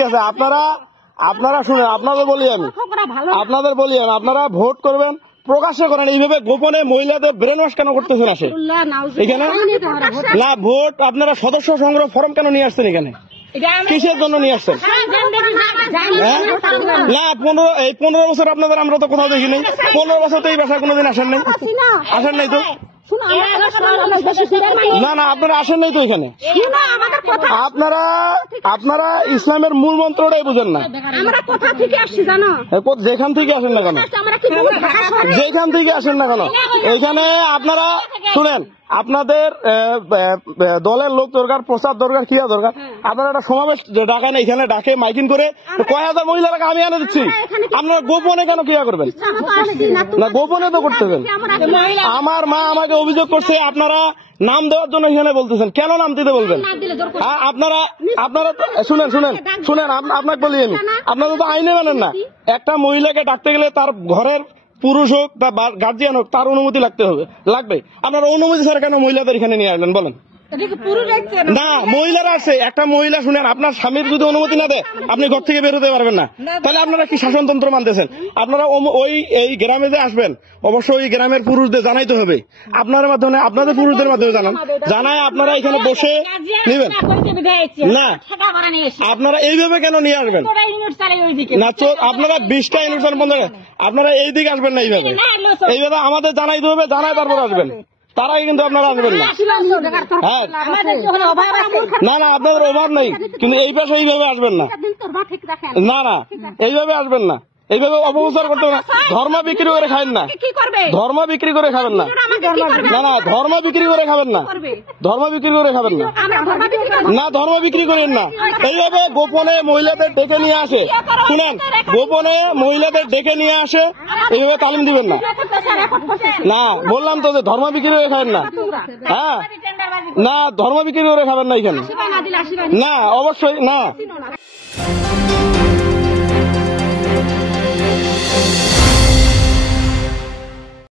ঠিক আছে, আপনারা শুনেন, আপনাদের বলি আমি, আপনারা ভোট করবেন, প্রকাশ্যে করেন, এইভাবে গোপনে মহিলাদের ব্রেন ওয়াশ কেন করতেছেন? আসে এখানে না ভোট, আপনারা সদস্য সংগ্রহ ফর্ম কেন নিয়ে আসছেন এখানে? কিসের জন্য নিয়ে আসছেন? না 15 বছর আপনাদের আমরা তো কোথাও দেখিনি। 15 বছর তো এই বাসায় কোনোদিন আসেন নাই তো। না আপনারা আসেন নাই তো এখানে। আপনারা ইসলামের মূল মন্ত্রটাই বুঝেন না। যেখান থেকে আসেন না কেন, এখানে আপনারা শুনেন, আপনাদের দলের লোক দরকার, প্রচার দরকার, কি দরকার, আপনারা একটা সমাবেশ ডাকেন, এখানে ডাকে মাইকিং করে কয় হাজার মহিলাকে আমি এনে দিচ্ছি, আপনারা গোপনে কেন কিয়া করবেন? না গোপনে তো করতেছেন। আমার মা আমাকে অভিযোগ করছে আপনারা নাম দেওয়ার জন্য এখানে বলতেছেন, কেন নাম দিতে বলবেন? আপনারা শুনেন আপনাকে বলি আমি, আপনারা তো আইনে মানেন না। একটা মহিলাকে ডাকতে গেলে তার ঘরের পুরুষ হোক বা গার্জিয়ান হোক, তার অনুমতি লাগবে। আপনারা অনুমতি ছাড়া কেন মহিলাদের এখানে নিয়ে আসলেন বলেন? না মহিলারা আছে, একটা মহিলা শুনেন, আপনার স্বামীর যদি অনুমতি না দেয় আপনি ঘর থেকে বের হতে পারবেন না, তাহলে আপনারা কি শাসনতন্ত্র মানতেছেন? আপনারা এই গ্রামে যে আসবেন, অবশ্যই ওই গ্রামের পুরুষদের জানাইতে হবে, আপনার মাধ্যমে, আপনাদের পুরুষদের মাধ্যমে জানায় আপনারা এখানে বসে নেবেন না। আপনারা এইভাবে কেন নিয়ে আসবেন? না আপনারা 20টা ইউনিট বন্ধ, আপনারা এই দিকে আসবেন না, এইভাবে আমাদের জানাইতে হবে, জানায় তারপর আসবেন, তার আগে কিন্তু আপনারা আসবেন না। হ্যাঁ না আপনাদের অভাব নেই, কিন্তু এই পাশে এইভাবে আসবেন না, এইভাবে আসবেন না, এইভাবে অপপ্রচার করতে হবে না। ধর্ম বিক্রি করে খাবেন না, ধর্ম বিক্রি করে খাবেন না, ধর্ম বিক্রি করে খাবেন না, ধর্ম বিক্রি করেন না। এইভাবে গোপনে মহিলাদের ডেকে নিয়ে আসে, শুনেন, গোপনে মহিলাদের ডেকে নিয়ে আসে, এইভাবে তালিম দিবেন না। না বললাম তো যে ধর্ম বিক্রি করে খাবেন না। হ্যাঁ না ধর্ম বিক্রি করে খাবেন না এখানে, না অবশ্যই না।